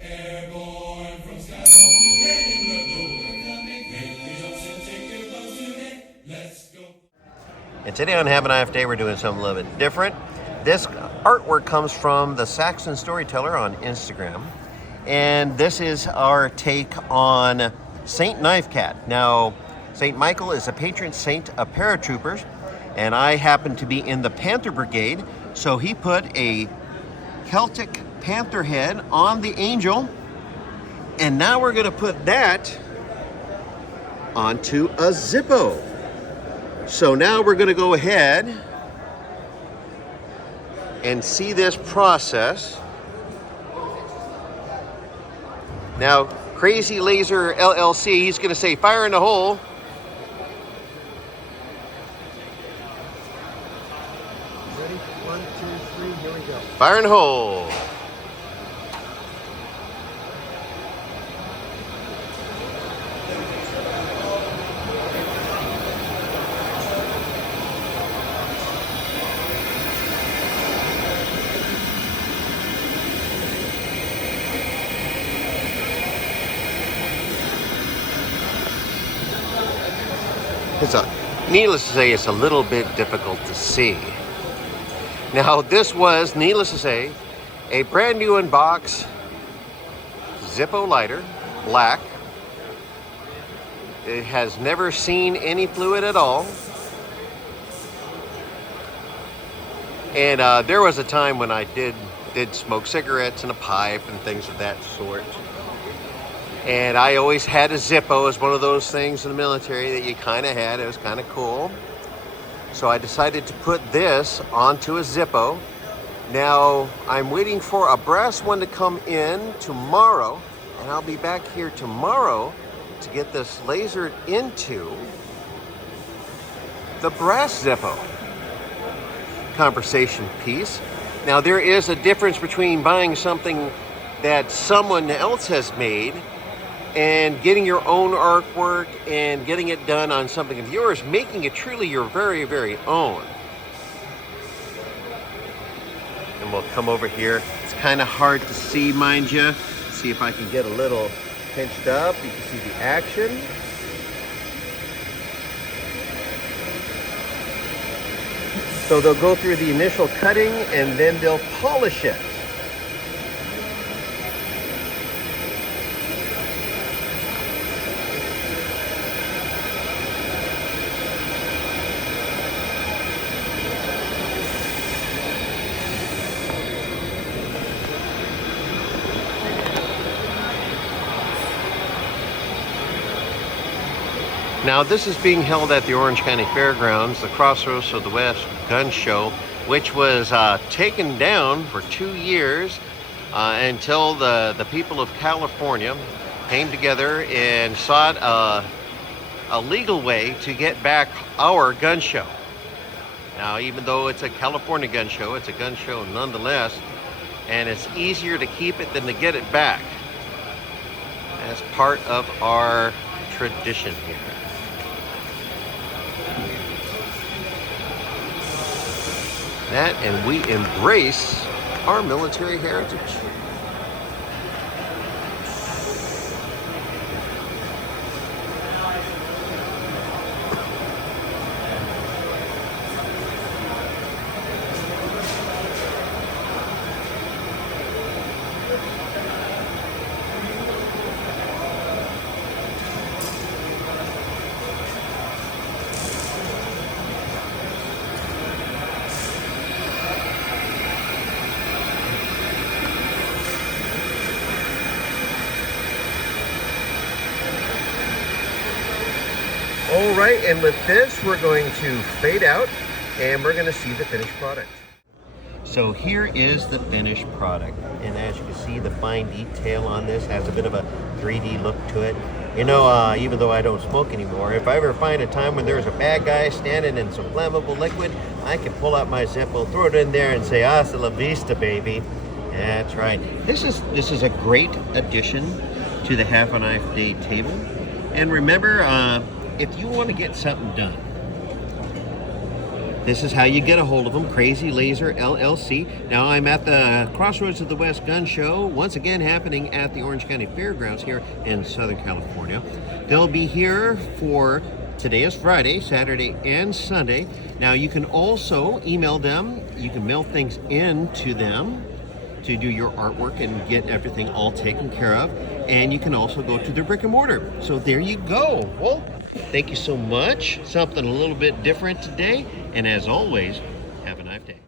Airborne from sky. Let's go. And today on Have a Knife Day, we're doing something a little bit different. This artwork comes from the Saxon Storyteller on Instagram. And this is our take on Saint Knife Cat. Now, Saint Michael is a patron saint of paratroopers, and I happen to be in the Panther Brigade, so he put a Celtic panther head on the angel, and now we're going to put that onto a Zippo. So now we're going to go ahead and see this process. Now, Krazee Laser LLC, he's going to say fire in the hole. Ready? 1, 2, 3, here we go. Fire in the hole. Needless to say, it's a little bit difficult to see. Now, this was, needless to say, a brand new in box Zippo lighter, black. It has never seen any fluid at all. And there was a time when I did smoke cigarettes in a pipe and things of that sort. And I always had a Zippo as one of those things in the military that you kind of had. It was kind of cool. So I decided to put this onto a Zippo. Now, I'm waiting for a brass one to come in tomorrow, and I'll be back here tomorrow to get this lasered into the brass Zippo conversation piece. Now, there is a difference between buying something that someone else has made and getting your own artwork and getting it done on something of yours, making it truly your very, very own. And we'll come over here. It's kind of hard to see, mind you. See if I can get a little pinched up. You can see the action. So they'll go through the initial cutting and then they'll polish it. Now, this is being held at the Orange County Fairgrounds, the Crossroads of the West gun show, which was taken down for 2 years until the people of California came together and sought a legal way to get back our gun show. Now, even though it's a California gun show, it's a gun show nonetheless, and it's easier to keep it than to get it back as part of our tradition here. That, and we embrace our military heritage. All right, and with this, we're going to fade out and we're going to see the finished product. So here is the finished product. And as you can see, the fine detail on this has a bit of a 3D look to it. You know, even though I don't smoke anymore, if I ever find a time when there's a bad guy standing in some flammable liquid, I can pull out my Zippo, throw it in there and say, hasta la vista, baby. That's right. This is a great addition to the Have a Knife Day table. And remember, if you want to get something done, this is how you get a hold of them, Krazee Laser LLC. Now I'm at the Crossroads of the West Gun Show, once again happening at the Orange County Fairgrounds here in Southern California. They'll be here for, today is Friday, Saturday, and Sunday. Now you can also email them, you can mail things in to them to do your artwork and get everything all taken care of. And you can also go to their brick and mortar. So there you go. Well, thank you so much. Something a little bit different today. And as always, have a nice day.